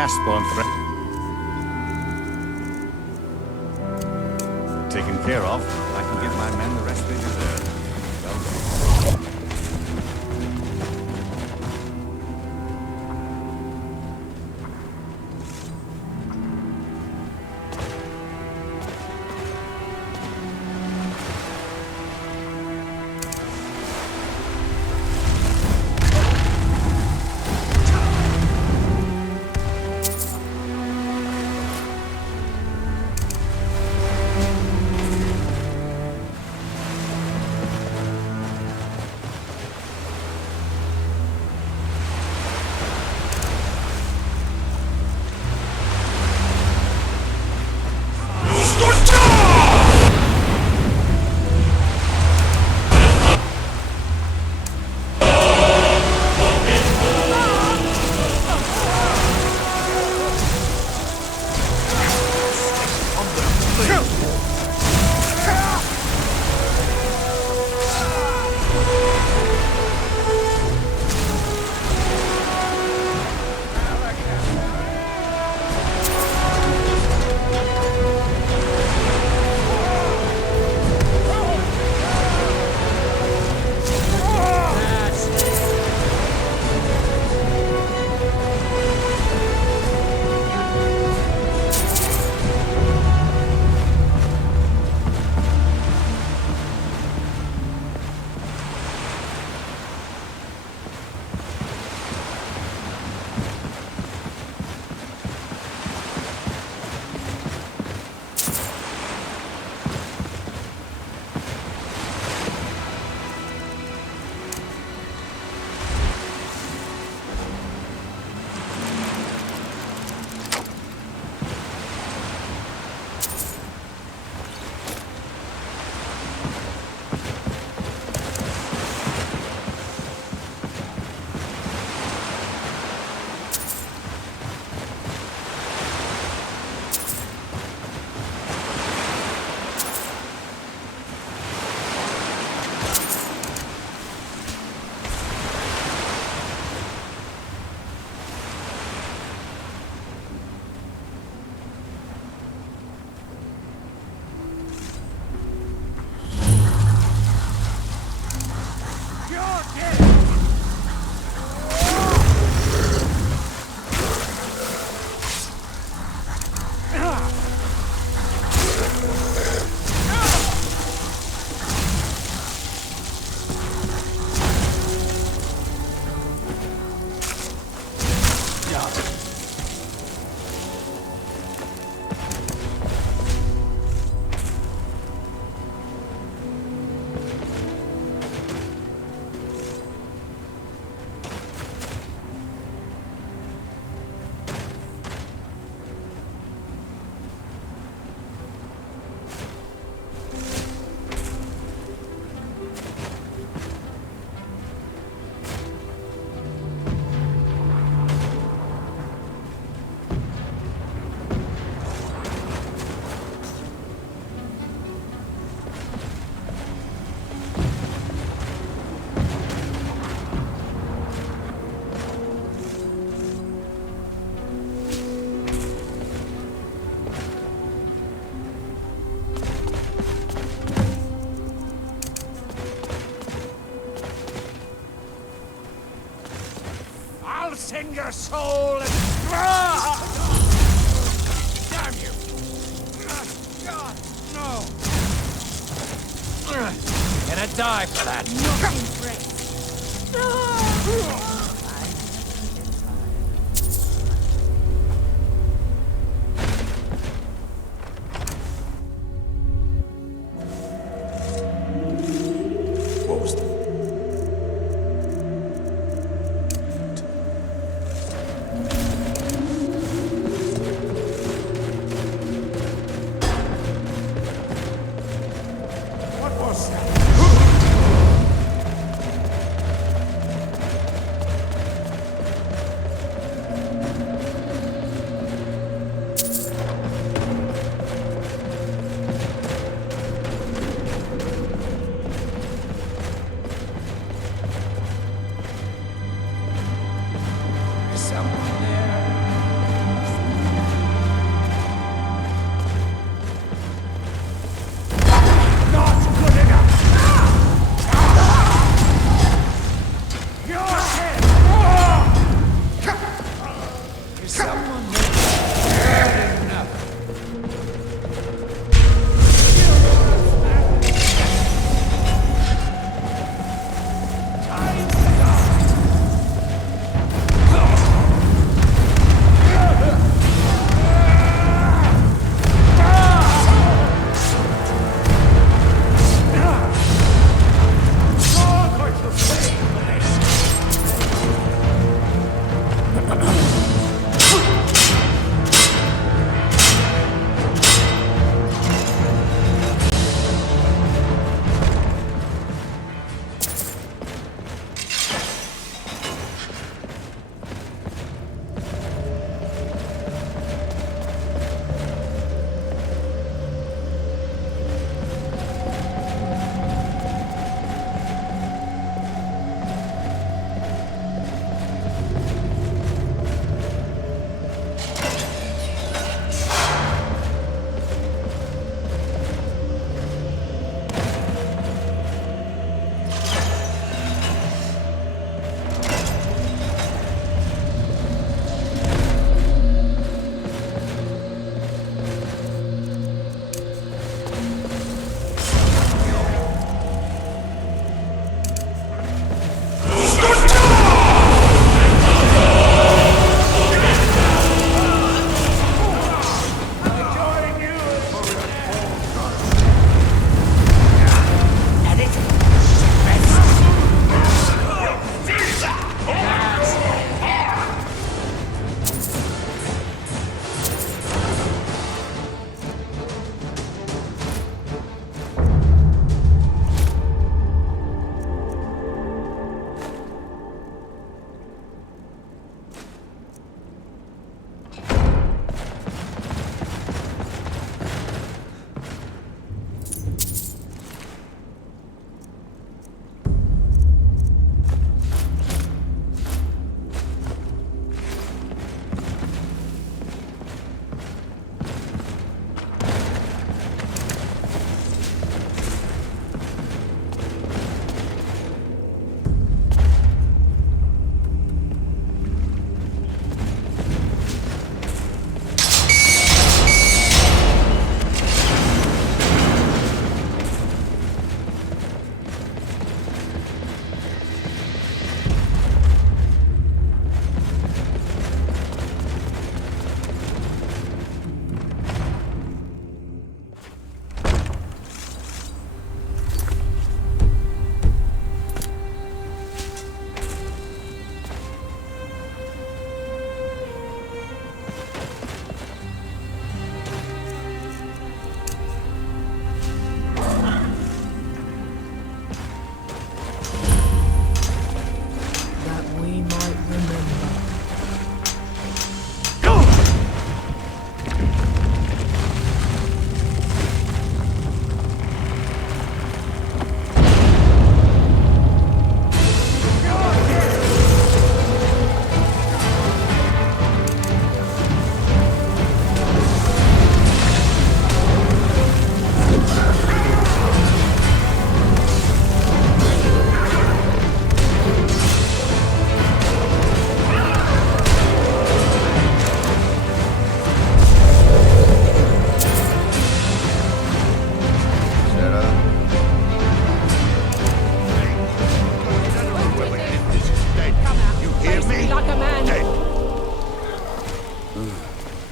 gas-spawn threat taken care of, I can give my men the rest they deserve. Well done. Send your soul and... Damn you! God, no! Gonna die for that! Nothing breaks. What was that?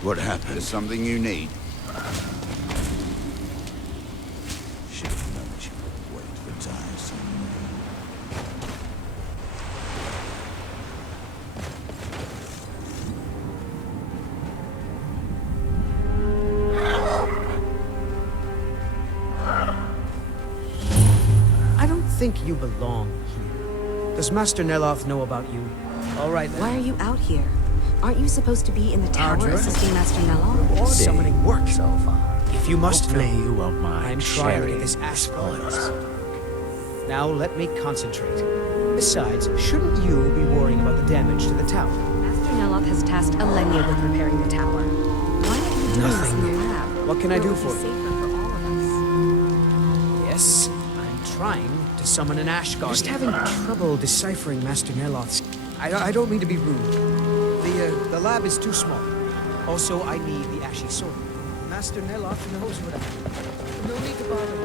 What happened? There's something you need. Should have known she would wait for time somewhere. I don't think you belong here. Does Master Neloth know about you? All right, then. Why are you out here? Aren't you supposed to be in the tower Arjun? assisting Master Neloth? Summoning work. So far. If you must know, Hopefully you won't mind I'm trying to get sharing this ash points. points. Now let me concentrate. Besides, shouldn't you be worrying about the damage to the tower? Master Neloth has tasked Alenia with repairing the tower. Why are you doing this in the lab? What can I do Where it for would be you? safer for all of us. Yes, I'm trying to summon an ash guardian. Just having trouble deciphering Master Neloth's... I don't mean to be rude. The lab is too small. Also, I need the ashy sword. Master Neloth knows what I need. No need to bother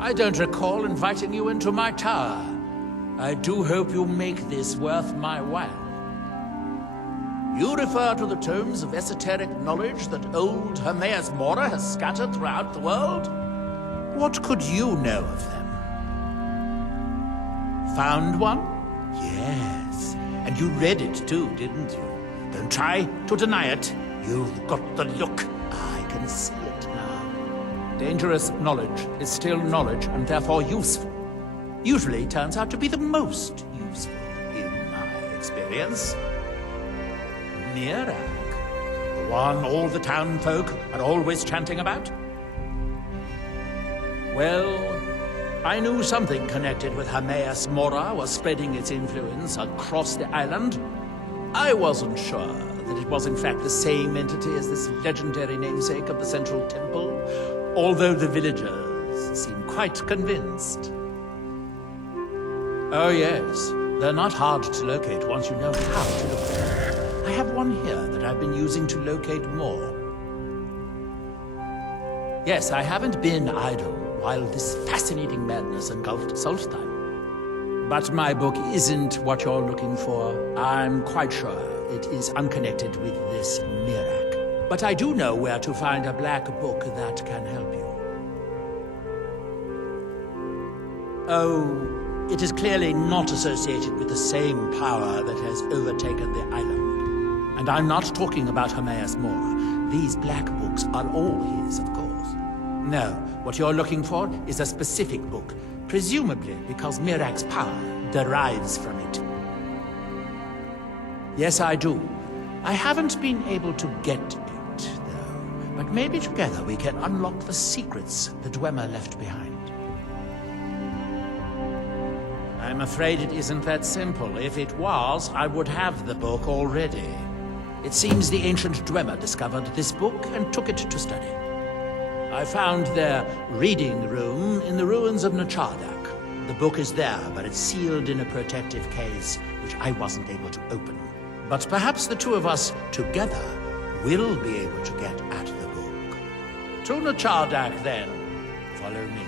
I don't recall inviting you into my tower. I do hope you make this worth my while. You refer to the tomes of esoteric knowledge that old Hermaeus Mora has scattered throughout the world? What could you know of them? Found one? Yes. And you read it too, didn't you? Don't try to deny it. You've got the look. I can see it now. Dangerous knowledge is still knowledge and therefore useful. Usually turns out to be the most useful, in my experience. Mirak, the one all the town folk are always chanting about? Well, I knew something connected with Hermaeus Mora was spreading its influence across the island. I wasn't sure that it was in fact the same entity as this legendary namesake of the Central Temple, although the villagers seem quite convinced. Oh yes, they're not hard to locate once you know how to look for them. I have one here that I've been using to locate more. Yes, I haven't been idle while this fascinating madness engulfed Solstheim. But my book isn't what you're looking for. I'm quite sure it is unconnected with this Mirak. But I do know where to find a black book that can help you. Oh, it is clearly not associated with the same power that has overtaken the island. And I'm not talking about Hermaeus Mora. These black books are all his, of course. No, what you're looking for is a specific book, presumably because Mirak's power derives from it. Yes, I do. I haven't been able to get it, though. But maybe together we can unlock the secrets the Dwemer left behind. I'm afraid it isn't that simple. If it was, I would have the book already. It seems the ancient Dwemer discovered this book and took it to study. I found their reading room in the ruins of Nachardak. The book is there, but it's sealed in a protective case, which I wasn't able to open. But perhaps the two of us together will be able to get at the book. To Nachardak, then. Follow me.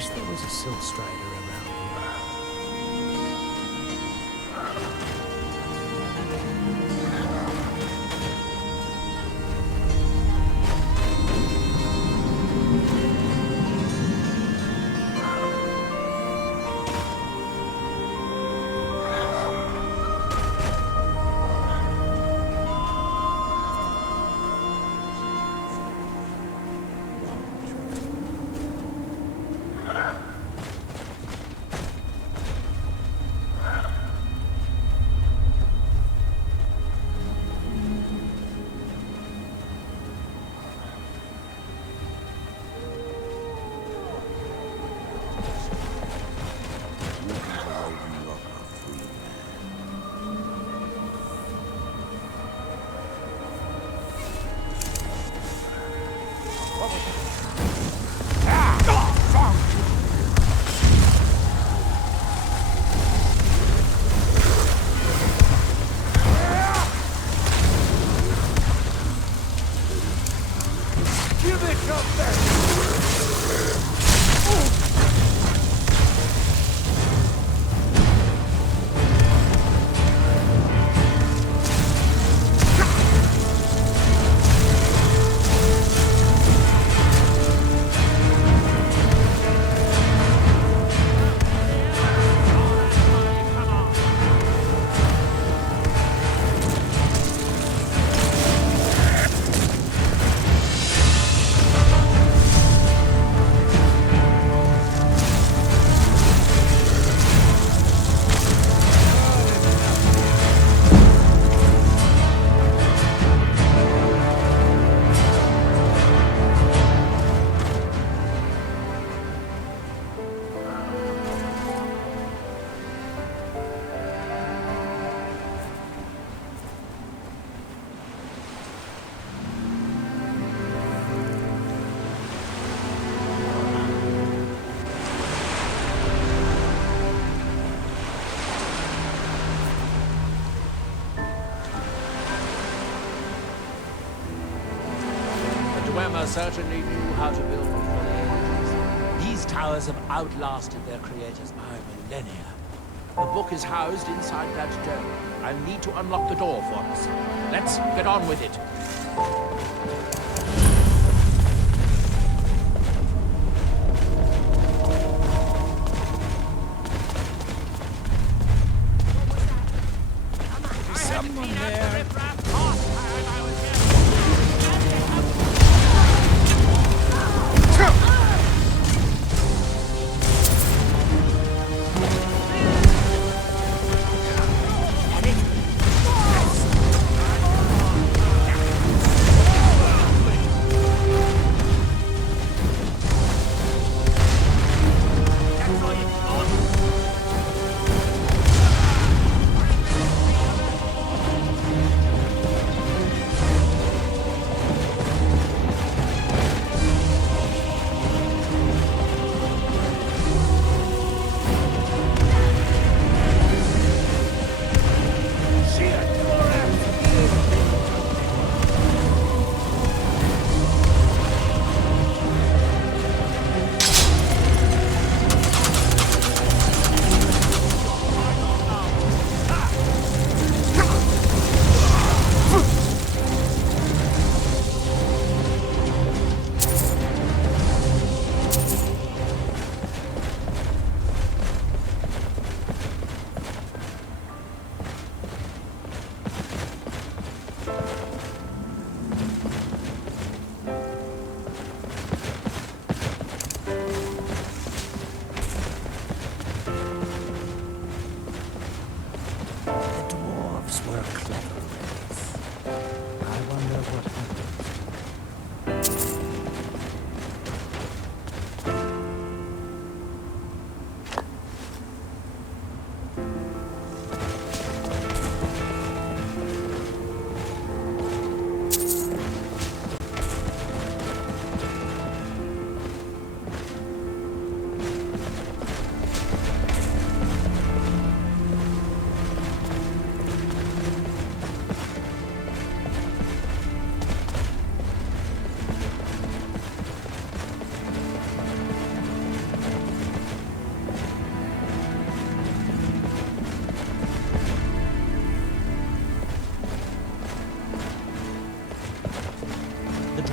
wish there was a Silk Strider around here. Dwemer certainly knew how to build before the ages. These towers have outlasted their creators by millennia. The book is housed inside that dome. I'll need to unlock the door for us. Let's get on with it. Someone there.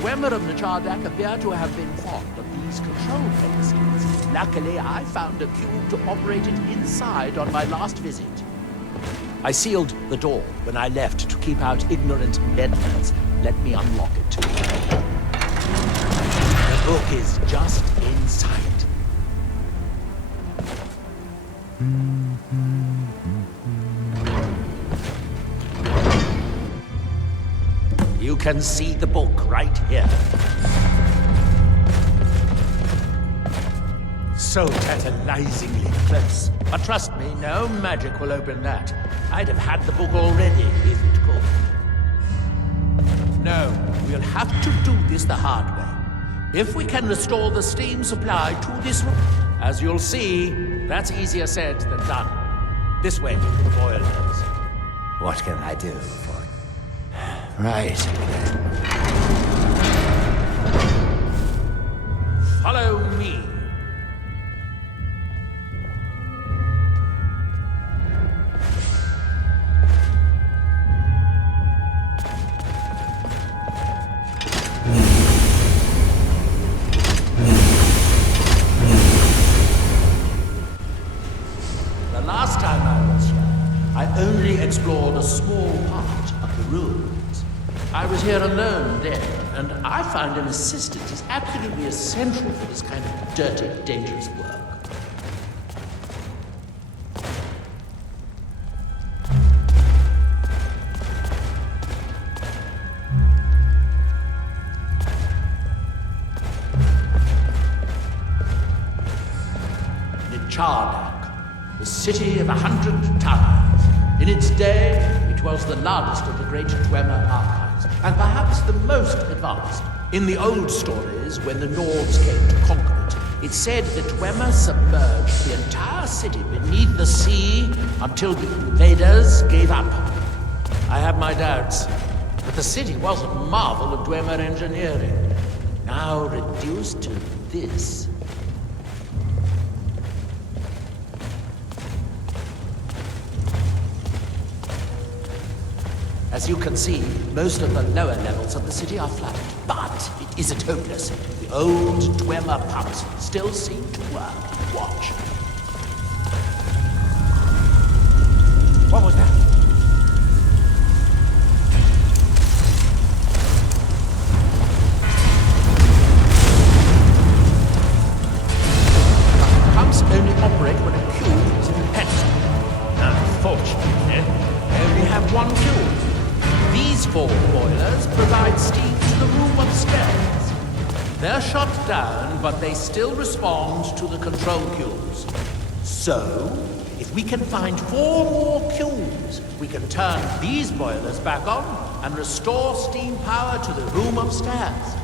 Dwemer of Nechardak appear to have been fond of these control pedestals. Luckily, I found a cube to operate it inside on my last visit. I sealed the door when I left to keep out ignorant meddlers. Let me unlock it. The book is just inside. You can see the book right here. So tantalizingly close. But trust me, no magic will open that. I'd have had the book already if it could. No, we'll have to do this the hard way. If we can restore the steam supply to this room, as you'll see, that's easier said than done. This way, the boilers. What can I do for you? Right. Follow me. The last time I was here, I only explored a small part of the ruins. I was here alone then, and I find an assistant is absolutely essential for this kind of dirty, dangerous work. Nechardak, the city of 100 towers. In its day, it was the largest of the great Dwemer archives, and perhaps the most advanced. In the old stories, when the Nords came to conquer it, it said that Dwemer submerged the entire city beneath the sea until the invaders gave up. I have my doubts, but the city was a marvel of Dwemer engineering, now reduced to this. As you can see, most of the lower levels of the city are flooded, but it isn't hopeless. The old Dwemer pumps still seem to work. Watch. What was that? Pumps only operate when a cube is in the pedestal. Unfortunately, they only have one cube. These 4 boilers provide steam to the room upstairs. They're shut down, but they still respond to the control cubes. So, if we can find 4 more cubes, we can turn these boilers back on and restore steam power to the room upstairs.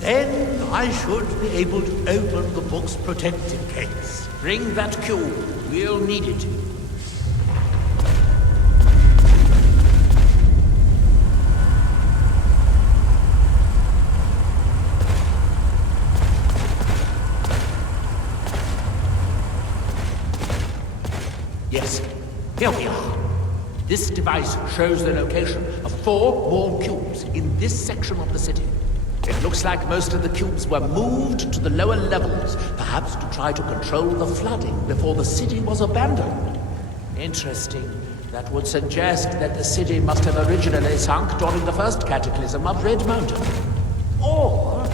Then I should be able to open the book's protective case. Bring that cube. We'll need it. Yes, here we are. This device shows the location of 4 more cubes in this section of the city. It looks like most of the cubes were moved to the lower levels, perhaps to try to control the flooding before the city was abandoned. Interesting. That would suggest that the city must have originally sunk during the first cataclysm of Red Mountain. Or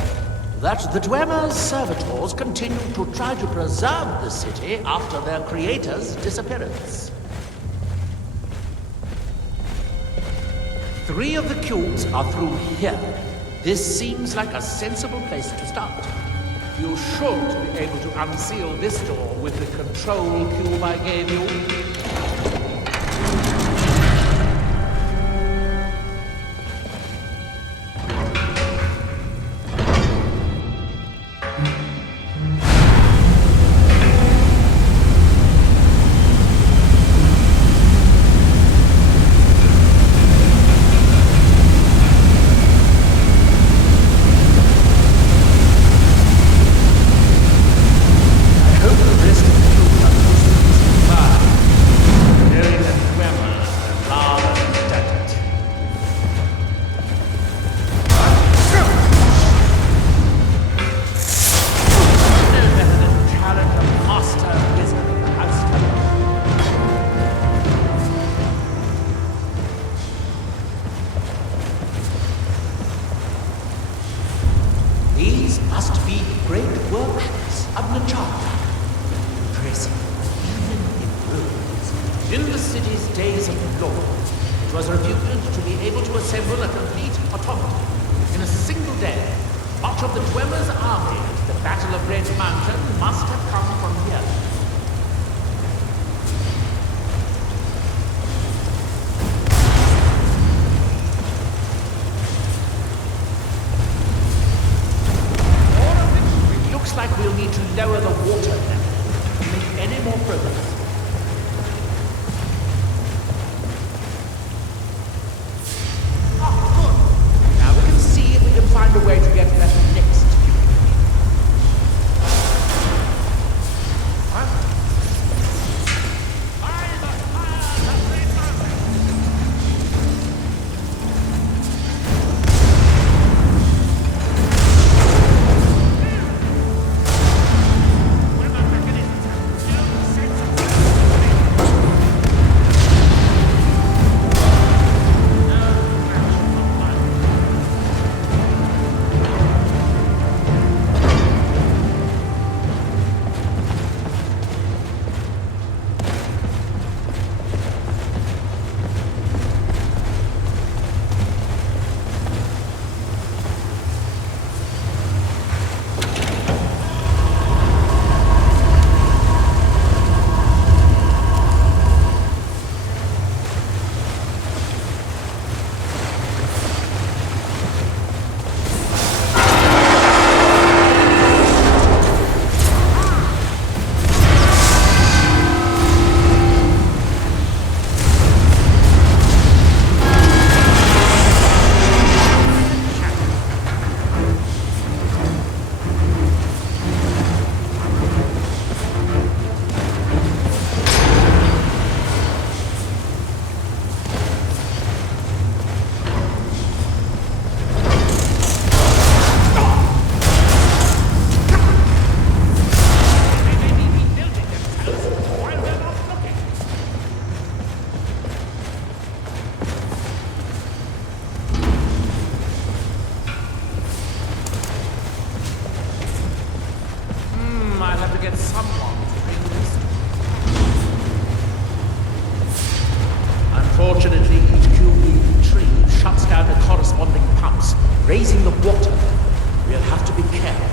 that the Dwemer's servitors continued to try to preserve the city after their creator's disappearance. 3 of the cubes are through here. This seems like a sensible place to start. You should be able to unseal this door with the control cube I gave you. These must be great workshops of Nacharta. Impressive, even in ruins. In the city's days of glory, it was reputed to be able to assemble a complete automaton in a single day. Much of the Dwemer's army at the Battle of Red Mountain must have come from here. Like we'll need to lower the water level to make any more progress. Good. Now we can see if we can find a way to get that next. I'll have to get someone to bring this to me. Unfortunately, each QB tree shuts down the corresponding pumps, raising the water. We'll have to be careful.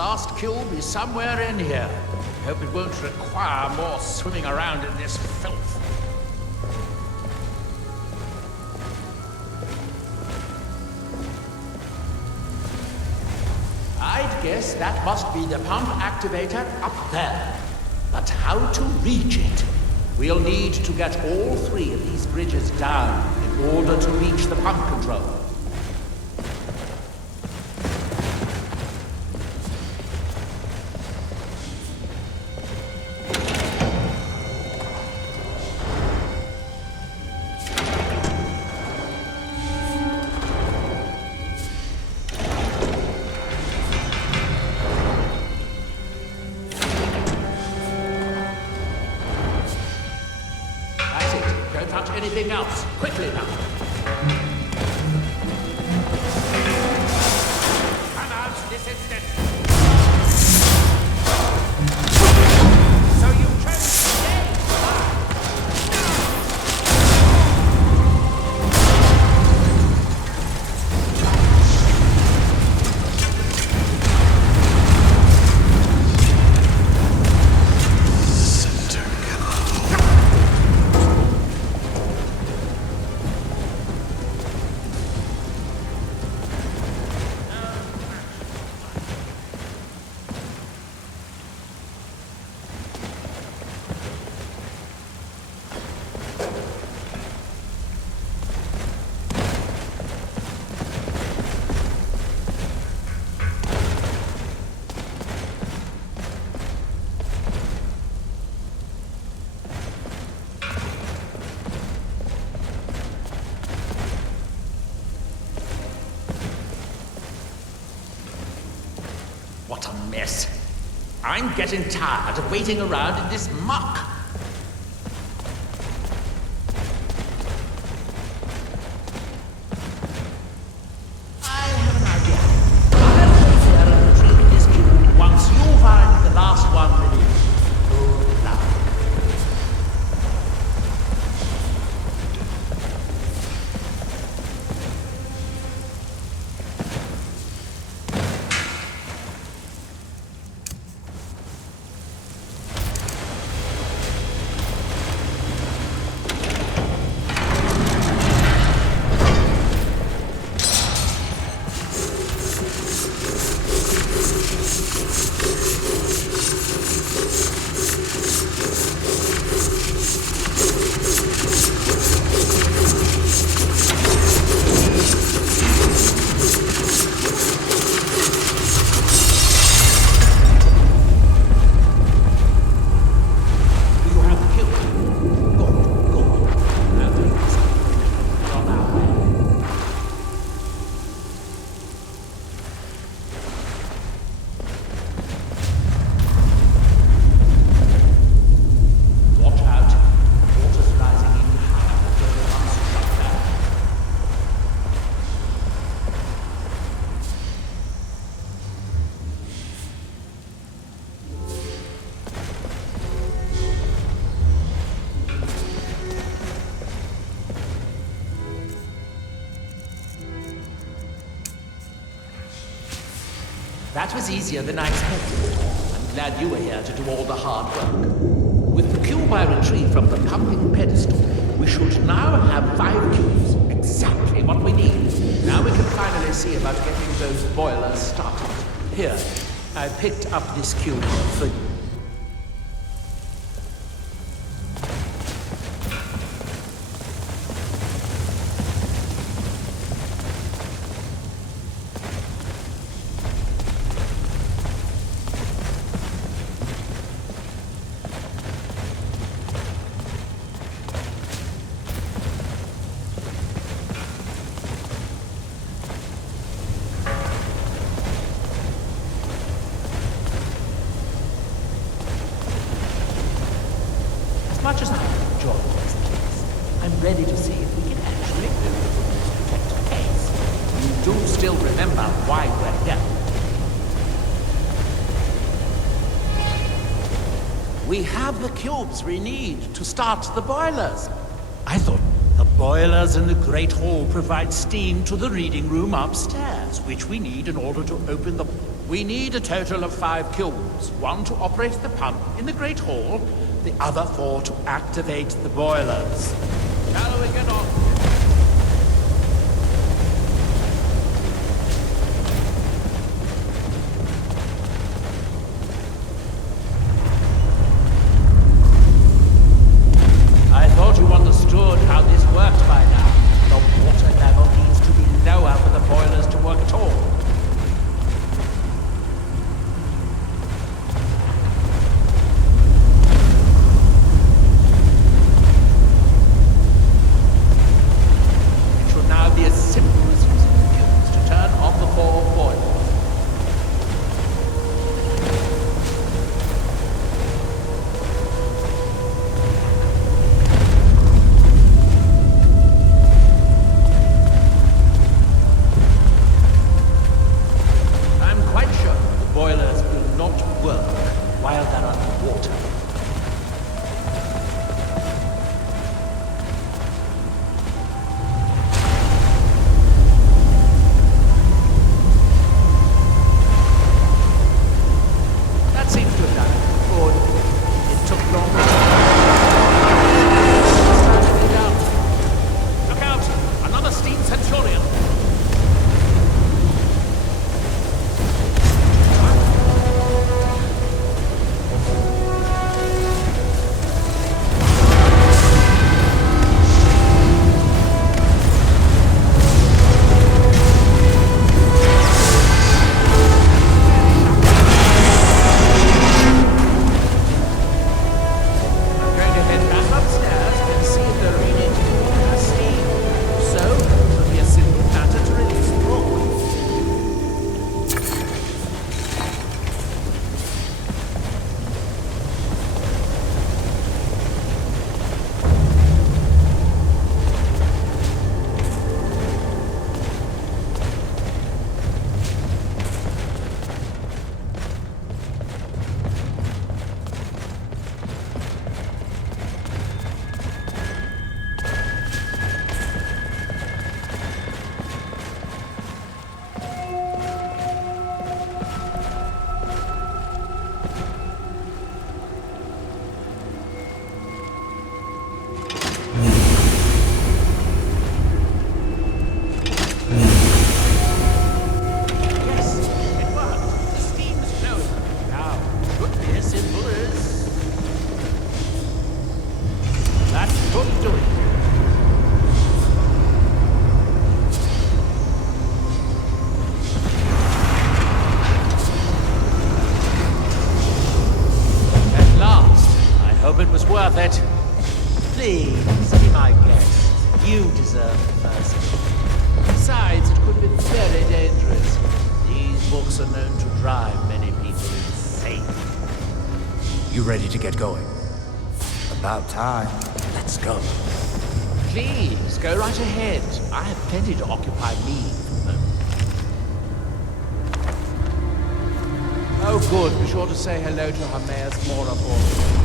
last cube is somewhere in here. Hope it won't require more swimming around in this filth. I'd guess that must be the pump activator up there. But how to reach it? We'll need to get all 3 of these bridges down in order to reach the pump control. Anything else? Quickly now. Come out this instant. So you chose to stay? What a mess. I'm getting tired of waiting around in this muck. I have an idea. I'll wait here and retrieve this cube once you find the last one released. Good luck. That was easier than I expected. I'm glad you were here to do all the hard work. With the cube I retrieved from the pumping pedestal, we should now have 5 cubes. Exactly what we need. Now we can finally see about getting those boilers started. Here, I picked up this cube for you. As much as I enjoy this place, I'm ready to see if we can actually build a protective case. You do still remember why we're here. We have the cubes we need to start the boilers. I thought the Boilers in the Great Hall provide steam to the reading room upstairs, which we need in order to open the... We need a total of 5 kilns. 1 to operate the pump in the Great Hall, the other 4 to activate the boilers. Shall we get on? I thought you understood how this worked by now. The water level needs to be lower for the boilers to work at all. It should now be as simple as using the fuse to turn on the 4 boilers. I'm quite sure the boilers will not work while they're underwater. That seems to have done it. Or it took longer. Standing down. Look out! Another steam centurion! I'm going to head back upstairs and see if the reading room has steam. So, it will be a simple matter to release the book. Yes, it worked. The steam's flowing. Now, should be as simple as... That should do it. At last. I hope it was worth it. Please, be my guest. You deserve the first. Besides, it could have been very dangerous. These books are known to drive many people insane. You ready to get going? About time. Let's go. Please, go right ahead. I have plenty to occupy me for the moment. Oh, good. Be sure to say hello to Hermaeus Mora for me.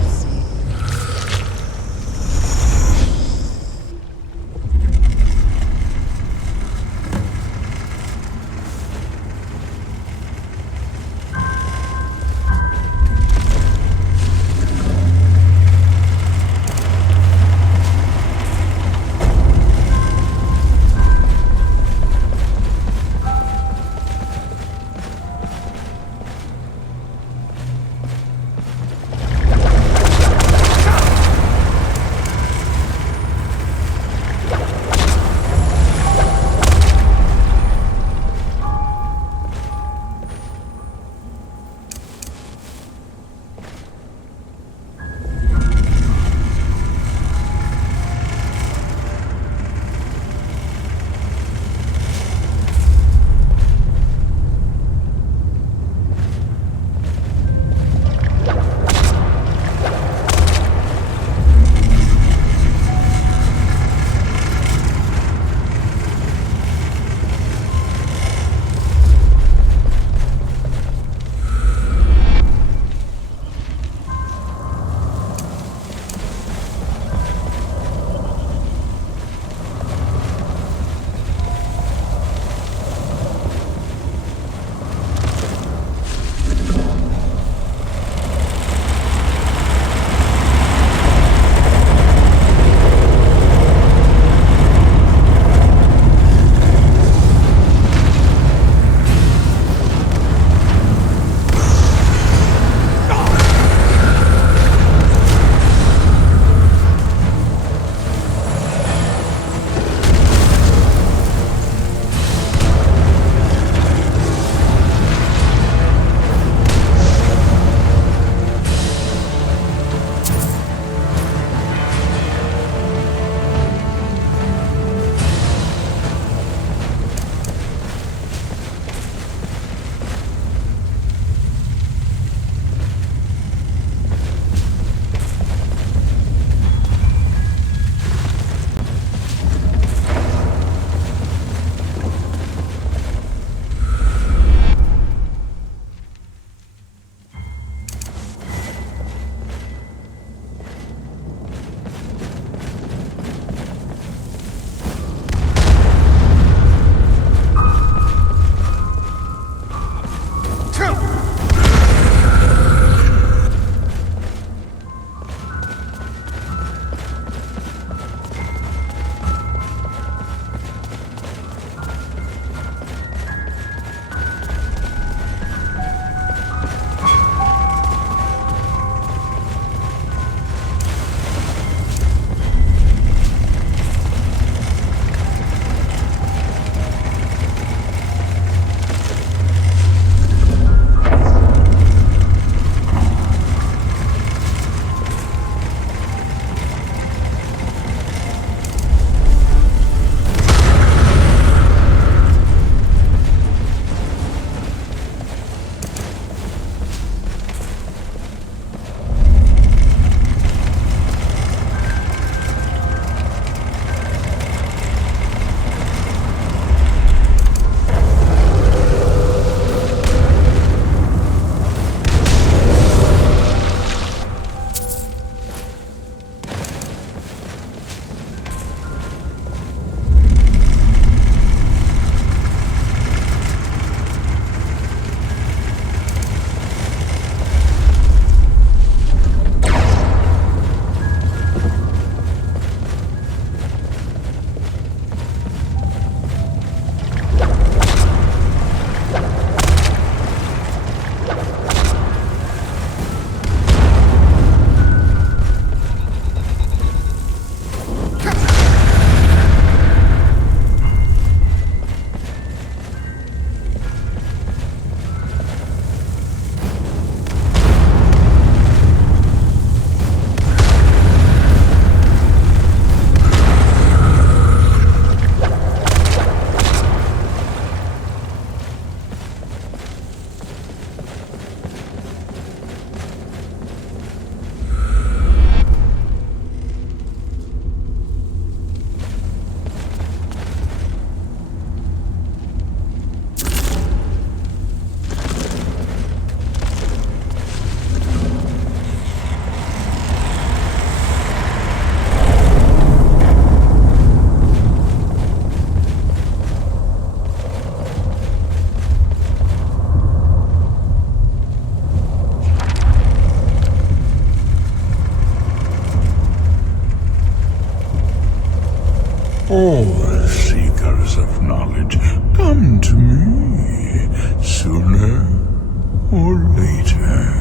later.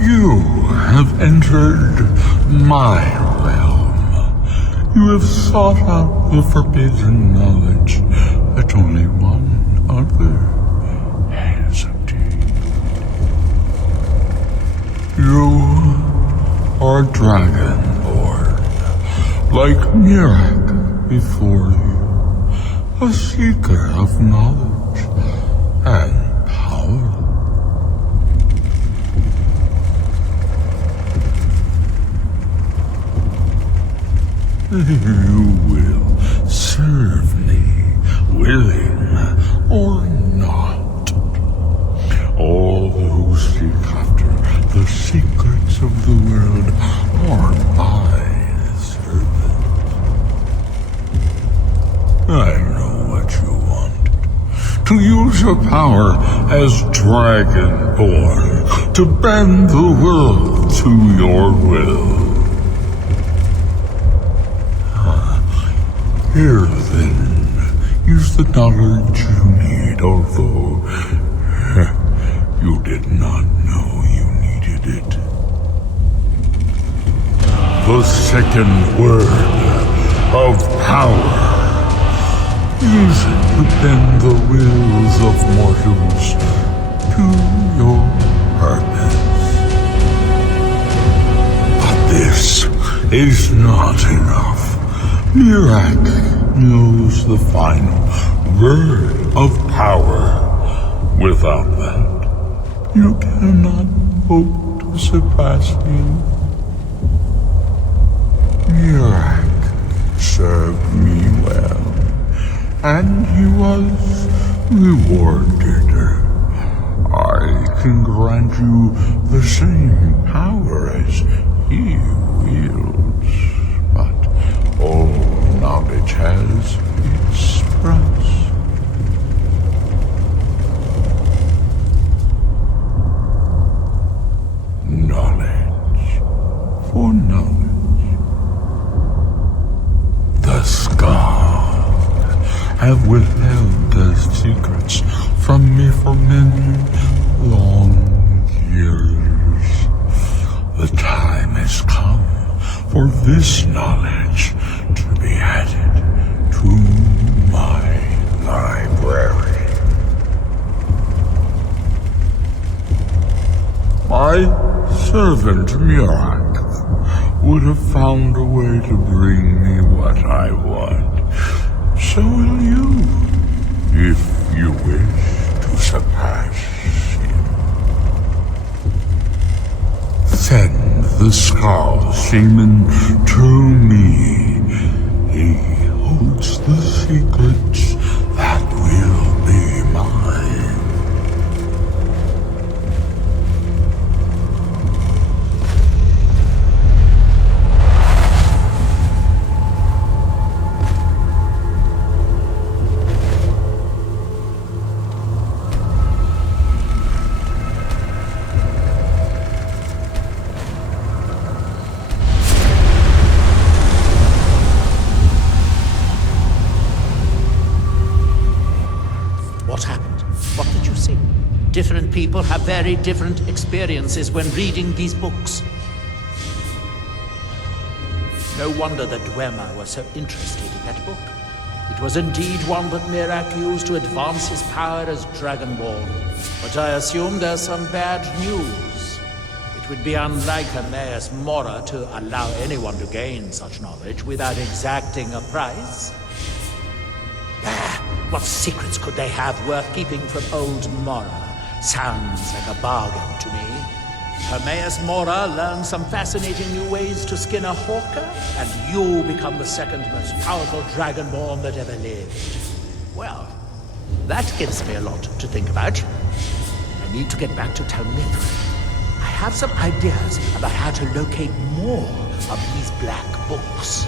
You have entered my realm. You have sought out the forbidden knowledge that only one other has obtained. You are dragonborn, like Mirak before you, a seeker of knowledge and power. You will serve me, willing or not. All who seek after the secrets of the world are my servants. I know what you wanted. To use your power as Dragonborn, to bend the world to your will. Here, then, use the knowledge you need, although you did not know you needed it. The second word of power. Use it to bend the wills of mortals to your purpose. But this is not enough. Mirak knows the final word of power. Without that, you cannot hope to surpass me. Mirak served me well, and he was rewarded. I can grant you the same power as he wields, but all knowledge has its price. Knowledge for knowledge. The Scar have withheld their secrets from me for many long years. The time has come for this knowledge to be added to my library. My servant Mirak would have found a way to bring me what I want. So will you, if you wish to surpass him. Send the Skull Shaman to me. He holds the secrets that will be mine. What happened? What did you see? Different people have very different experiences when reading these books. No wonder the Dwemer were so interested in that book. It was indeed one that Mirak used to advance his power as Dragonborn. But I assume there's some bad news. It would be unlike Hermaeus Mora to allow anyone to gain such knowledge without exacting a price. What secrets could they have worth keeping from old Mora? Sounds like a bargain to me. Hermaeus Mora learned some fascinating new ways to skin a hawker, and you become the second most powerful Dragonborn that ever lived. Well, that gives me a lot to think about. I need to get back to Talmithra. I have some ideas about how to locate more of these black books.